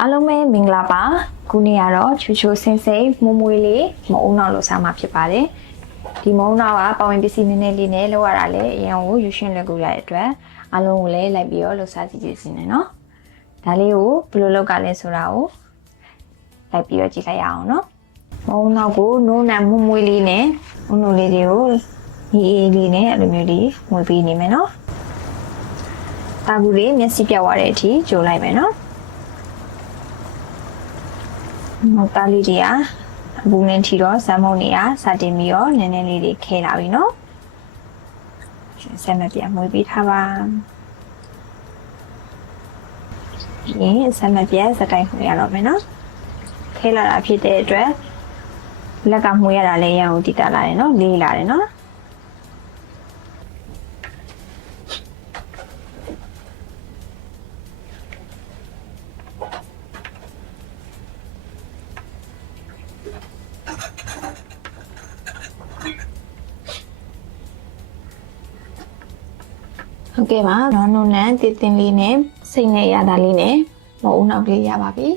အားလုံးပဲမင်္ဂလာပါခုနေ့ကတော့ချူချူဆင်းစိမ့်မွမွေးလေးမုံအောင်လို့စားမှာဖြစ်ပါတယ်ဒီမုံအောင်ကပဝင်ပစ္စည်းနည်းနည်းလေးနဲ့လောက်ရတာလေအရင်ကိုယူရှင်လက်ကူရတဲ့အတွက်အားလုံးကိုလည်းလိုက်ပြီးတော့လှူစားကြည့်ကြစီနေနော်ဒါလေးကိုဘယ်လိုလုပ်ကလဲဆိုတာကိုလိုက်ပြီးတော့ကြည့်လိုက်ရအောင်နော်မုံအောင်ကိုနိုးနံမွမွေးလေးနဲ့အုံနိုးလေးတွေကိုညီအေးလေးနဲ့အဲ့လိုမျိုးလေးမွေးပေးနေမယ်နော်တာဘူးလေးမျက်စိပြောက်သွားတဲ့အထိဂျိုလိုက်မယ်နော်တားလေးတွေကအပူနဲ့ထီတော့ဇမ်မုံတွေကစတင်ပြီးတော့နည်းနည်းလေးတွေခဲလာပြီနော်ဆက်မပြတ်မွေးပေးထားပါဒီဆက်မပြတ်စတိုင်ခွေရတော့မယ်နော်ခဲလာတာဖြစ်တဲ့အတွက်လက်ကမွေးရတာလည်းရအောင်တည်တာလာတယ်နော်လေးလာတယ်နော်ဟုတ်ကဲ့ပါနော်နုံနဲ့တင်းတင်းလေးနဲ့စိတ်နဲ့ရတာလေးနဲ့မုံနောက်လေးရပါပြီ